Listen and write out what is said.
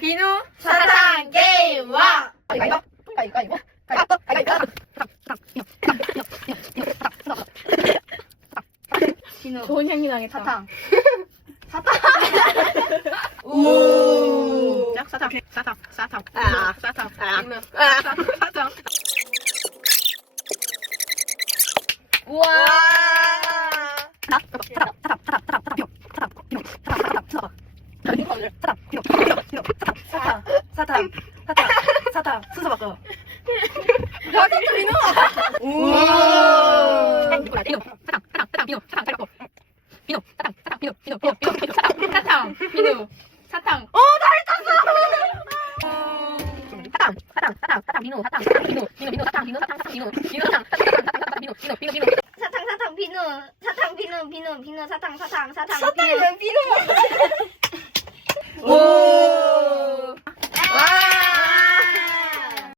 비누 사탕 게임 와. 비누 좋은 향기 나겠다. 사탕. 오. 사탕. 비누 사탕. 우와. 사탕. 순서 바꿔. 사탕. 사탕 비누 사탕 비누 사탕 비누